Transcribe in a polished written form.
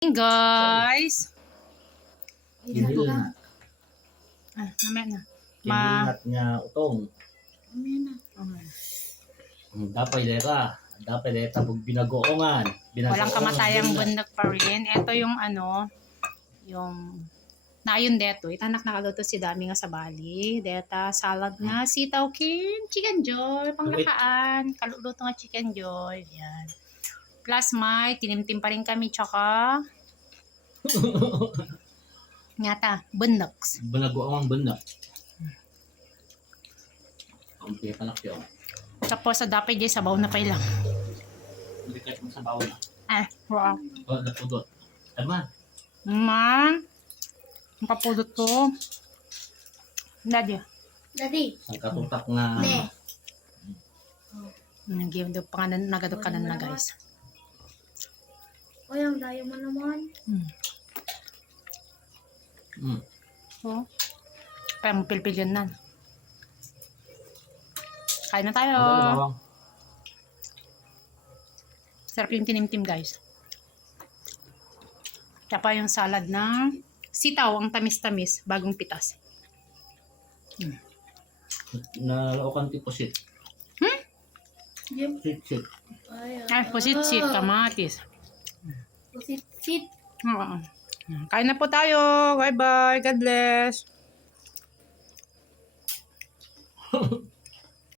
Guys. Kindle na. Mamaya na. Kindle nga utong. Mamaya na. Dapat leta pag binagoongan. Walang kamatayang bundak pa rin. Ito yung yung nayon deto. Itanak nakaluto si Dami nga sa Bali. Deta salad nga sitaw kin chicken joy panglakaan. Kaluluto nga chicken joy. Yan. Plus may tinimtim pa rin kami tsaka ngata bundoks. Binagoongan bundak. Ang piyakalak yun. Tapos sa dapay di sabaw na pa ilang. Hindi kahit mo sa bawal na. Wow. O, napudot. Tama. Man. Ang papulot ko. Daddy. Ang katutak nga. Give do panganan nagadok kanan na guys. O, yung dayo mo naman. So, kaya mo pilpil yun na. Kain na tayo. Sarap yung tinimtim guys. Tsaka yung salad na sitaw, ang tamis-tamis, bagong pitas. Nalaukan tiposit. Sit. Ay, pusit-sit, kamatis. Pusit-sit. Oo. Kain na po tayo. Bye-bye. God bless.